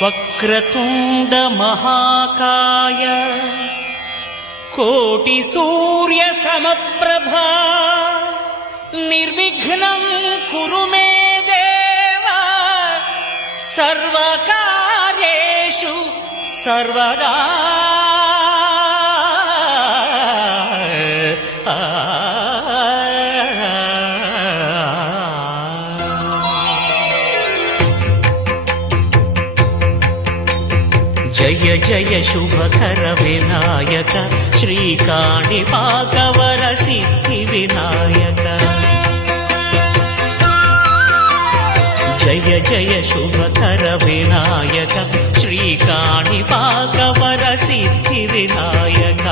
వక్రతుండ మహాకాయ కోటి సూర్య సమప్రభా నిర్విఘ్నం కురు మే దేవ సర్వకార్యేషు సర్వదా. జయ జయ శుభకర వినాయక శ్రీకాణిపాకవర సిద్ధి వినాయక. జయ జయ శుభకర వినాయక శ్రీకాణిపాకవర సిద్ధి వినాయక.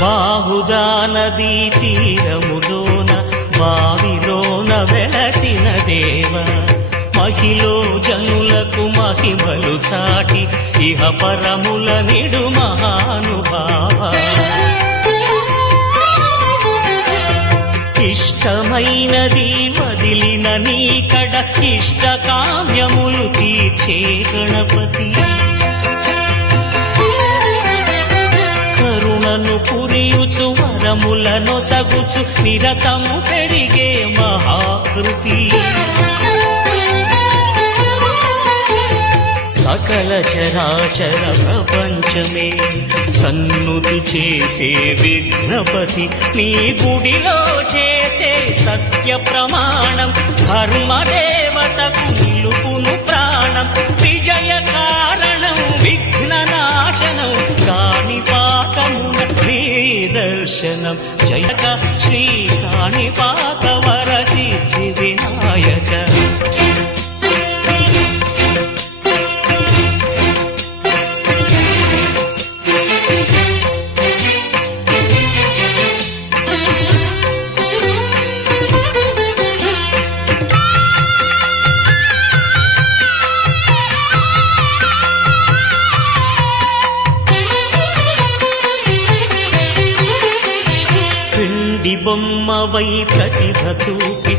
బాహుదా నదీ తీరములోన బావిలోన వెలసిన దేవ మహిలో జనులకు మహిమలు చాటి ఇహ పరముల నిడు మహానుభావ. ఇష్టమైనది వదిలిన నీకడ ఇష్ట కామ్యములు తీర్చే గణపతి. కరుణను పురియుచు వరములను సగుచు నిరతము పెరిగే మహాకృతి. సకల చరాచర ప్రపంచమే సన్నుతి చేసే విఘ్నపతి. నీ గుడిలో చేసే సత్య ప్రమాణం ధర్మదేవతకు నిలుపును ప్రాణం. విజయ కారణం విఘ్ననాశనం కాణిపాకమున నీ దర్శనం. జయక శ్రీ కాణిపాకవర సిద్ధి వినాయక. బొమ్మవై ప్రతిభ చూపి